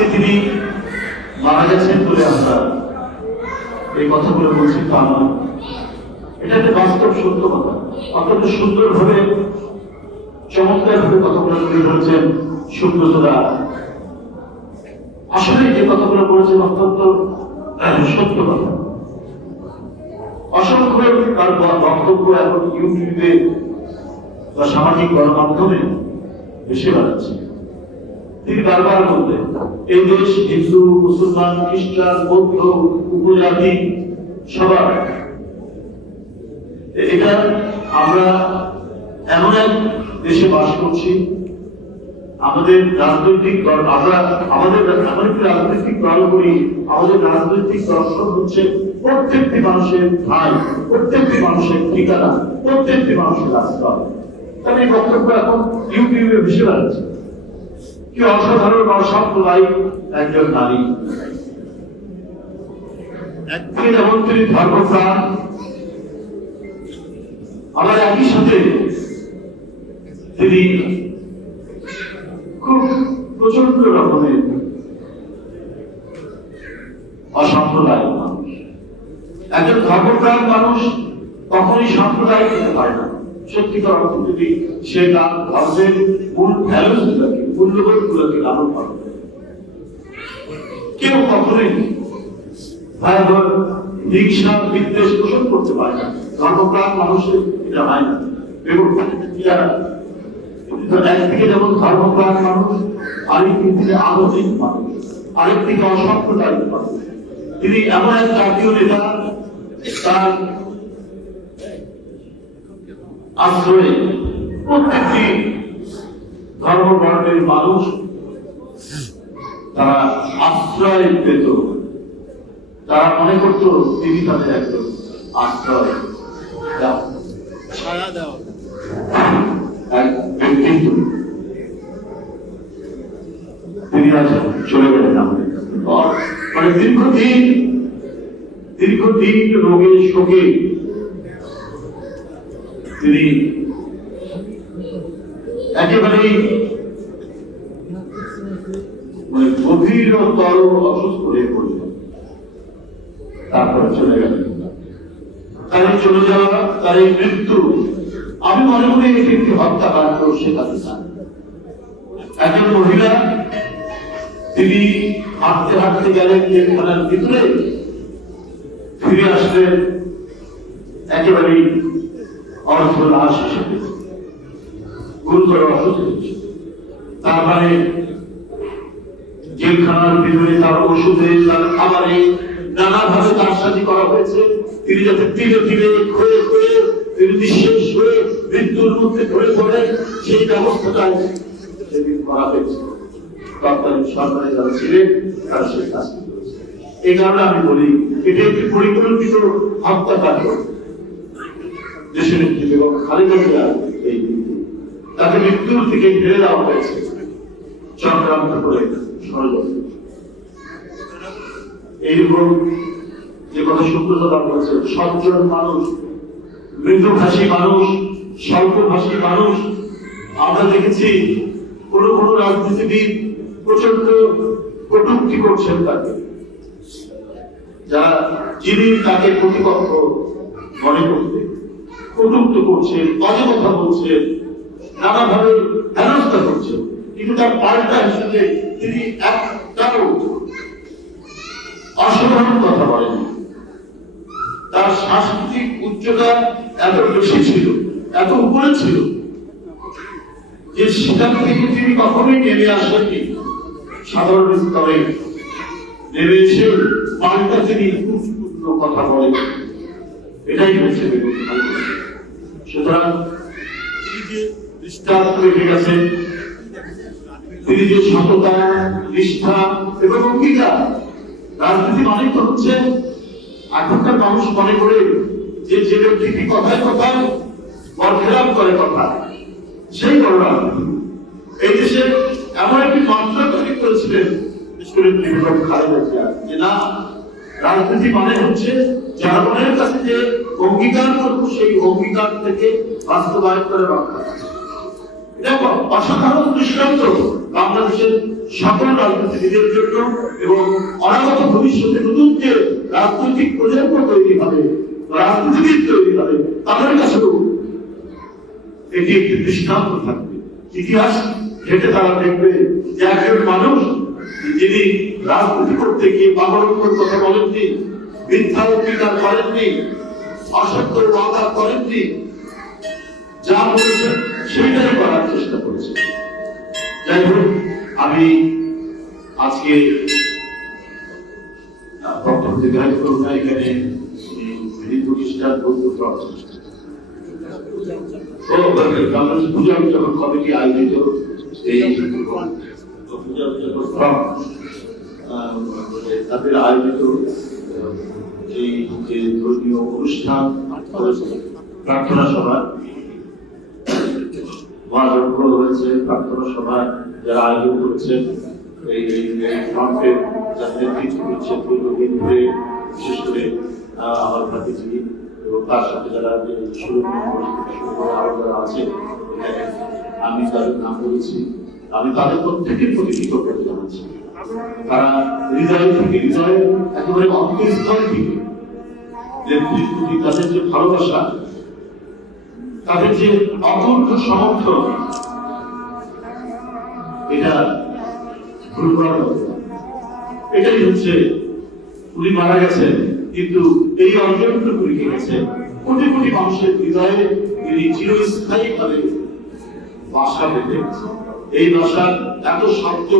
আজকে তিনি মারা গেছেন বলে আমরা এই কথাগুলো বলছি তা নয়, এটা একটা বাস্তব সত্য কথা। অত্যন্ত সুন্দরভাবে চমৎকারভাবে কথাগুলো তুলে ধরেছেন সুব্রতদা। আসলে যে কথাগুলো বলেছেন অত্যন্ত সত্য কথা। অসংখ্য তার বক্তব্য এখন ইউটিউবে বা সামাজিক গণমাধ্যমে বেশি বাড়াচ্ছে। তিনি বারবার বলতেন এই দেশ হিন্দু, মুসলমান, খ্রিস্টান, বৌদ্ধ, উপজাতি সবার, এটা আমরা এমন এক দেশে বাস করছি, আমাদের রাজনৈতিক দল, আমরা আমাদের এমন একটি রাজনৈতিক দল করি, আমাদের রাজনৈতিক দর্শন হচ্ছে প্রত্যেকটি মানুষের ভাই, প্রত্যেকটি মানুষের ঠিকানা, প্রত্যেকটি মানুষের আশ্রয়। তবে এই বক্তব্য এখন ইউটিউবে ভেসে বেড়াচ্ছে। কি অসাধারণ অসাম্প্রদায়িক একজন নারী, একদিকে যেমন তিনি ধর্মপ্রাণ, আবার একই সাথে তিনি খুব প্রচন্ড রকমের অসাম্প্রদায়িক মানুষ। একজন ধর্মপ্রাণ মানুষ কখনই সাম্প্রদায়িক হতে পারে না। সত্যিকার অর্থ যদি সে তার ধর্মের মূল ভ্যালুস গুলোকে, মূল্যবোধ গুলোকে লালন পালন করে, কেউ কখনোই ভয়াবহ হিংসা বিদ্বেষ পোষণ করতে পারে না। ধর্মপ্রাণ মানুষের এটা হয় না। এবং একদিকে যেমন ধর্মপ্রাণ মানুষ, আরেকদিকে আধুনিক মানুষ, আরেকদিকে অসাম্প্রদায়িক মানুষ। তিনি এমন এক জাতীয় নেতা, তার আশ্রয়ে প্রত্যেকটি ধর্মবর্ণের মানুষ তারা আশ্রয় পেত। তারা মনে করত তিনি তাদের একজন আশ্রয় ছায়া দেওয়া কিন্তু তিনি আজ চলে গেলেন আমাদের কাছে। মানে দীর্ঘদিন রোগে শোকে তিনি একেবারেই গভীরতর অসুস্থ হয়ে পড়লেন। তারপরে চলে গেলেন। তার চলে যাওয়া, তার এই মৃত্যু, আমি মনে করি এটি একটি হত্যাকাণ্ড শেখাতে চান। একজন মহিলা, তিনি হাঁটতে হাঁটতে গেলেন জেলখানার ভিতরে, ফিরে আসলেন একেবারেই অর্ধ লাশ হিসেবে, গুরুতর অসুস্থ। তার মানে জেলখানার ভিতরে তার ওষুধে, তার খাবারে নানাভাবে তার সাথে করা হয়েছে। তিনি যাতে ধীরে ধীরে ক্ষয়ে ক্ষয়ে তিনি নিঃশেষ হয়ে মৃত্যুর মধ্যে ধরে পড়েন, সেই ব্যবস্থাটাই সেদিন করা হয়েছে। তৎকালীন সরকারে যারা ছিলেন তারা সেই কাজটি করেছে। এই কারণে আমি বলি এটি একটি পরিকল্পিত হত্যাকাণ্ড। দেশের নেত্রী বেগম খালেদা জিয়ার এই তাকে মৃত্যুর দিকে ঠেলে দেওয়া হয়েছে চক্রান্ত করে, ষড়যন্ত্র। এইরকম যে কথা সুব্রতদা বলছে, সজ্জন মানুষ, মৃদুভাষী মানুষ, স্বল্পভাষী মানুষ, আমরা দেখেছি কোন কোন রাজনীতিবিদ প্রচন্ড কটূক্তি করছেন তাকে, যারা যিনি তাকে প্রতিপক্ষ মনে করতে কটূক্ত করছেন, বাজে কথা বলছেন, নানাভাবে হেনস্থা করছেন। কিন্তু তার পাল্টা হিসেবে তিনি একটাও অসাধারণ কথা বলেন। তার সাংস্কৃতিক উচ্চতা এত বেশি ছিল, এত উপরে ছিল যে সেখান থেকে তিনি কখনোই নেমে আসেননি সাধারণ স্তরে। নেমে এসে পাল্টা তিনি গুরুত্বপূর্ণ কথা বলেন, এটাই হচ্ছে বেগম খালেদা জিয়া। সুতরাং তিনি যে দৃষ্টান্ত রেখে গেছেন, তিনি যে সততা, নিষ্ঠা এবং অঙ্গীকার, রাজনীতি মানে তো হচ্ছে এখনকার মানুষ মনে করে যে যে ব্যক্তি কথায় কথায় বরখেলাপ করে কথা, সেই বড় রাজনীতি। এই দেশে এমন একটি মাত্রা তৈরি করেছিলেন বেগম খালেদা জিয়া যে না, রাজনীতি মানে হচ্ছে জনগণের কাছে যে অঙ্গীকার করবো সেই অঙ্গীকার থেকে বাস্তবায়ন করে রক্ষা। এটা একটা অসাধারণ দৃষ্টান্ত বাংলাদেশের সকল রাজনীতিবিদের জন্য এবং অনাগত ভবিষ্যতে নতুন যে রাজনৈতিক প্রজন্ম তৈরি হবে, রাজনীতিবিদ তৈরি হবে, তাদের কাছেও এটি একটি দৃষ্টান্ত থাকবে। ইতিহাস ঘেটে তারা দেখবে যে একজন মানুষ যিনি রাজনীতি করতে গিয়ে পাগলত্বের কথা বলেননি, মিথ্যা অঙ্গীকার করেননি, অসত্য ওয়াদা করেননি, যা বলেছেন সেইটাই করার চেষ্টা করেছেন। যাই হোক, আমি আজকে বক্তব্য দীর্ঘায়িত করব না। এখানে প্রতিষ্ঠান পূজা যখন কমিটি আয়োজিত তাদের আয়োজিত এই যে ধর্মীয় অনুষ্ঠান প্রার্থনা সভা হয়েছে, প্রার্থনা সভা যারা আয়োজন করেছেন এই ফ্রন্টের যারা নেতৃত্ব দিচ্ছেন দীর্ঘদিন ধরে, বিশেষ করে আমার ভাতিজি এবং তার সাথে যারা আরো যারা আছে এখানে, আমি তাদের নাম বলেছি। আমি তাদের প্রত্যেকের প্রতি কৃতজ্ঞতা জানাচ্ছি। তারা হৃদয় থেকে, হৃদয়ের একেবারে অন্তঃস্থল থেকে নেতৃত্ব প্রতি তাদের যে ভালোবাসা, তাদের যে অকুণ্ঠ সমর্থন, এটা ভুল করার মতো না। এটাই হচ্ছে, উনি মারা গেছেন কিন্তু এই অঞ্চলটুকু রেখে গেছেন কোটি কোটি মানুষের হৃদয়ে। তিনি চিরস্থায়ী ভাবে বাসা বেঁধে গেছেন। এই বাসার এত শব্দ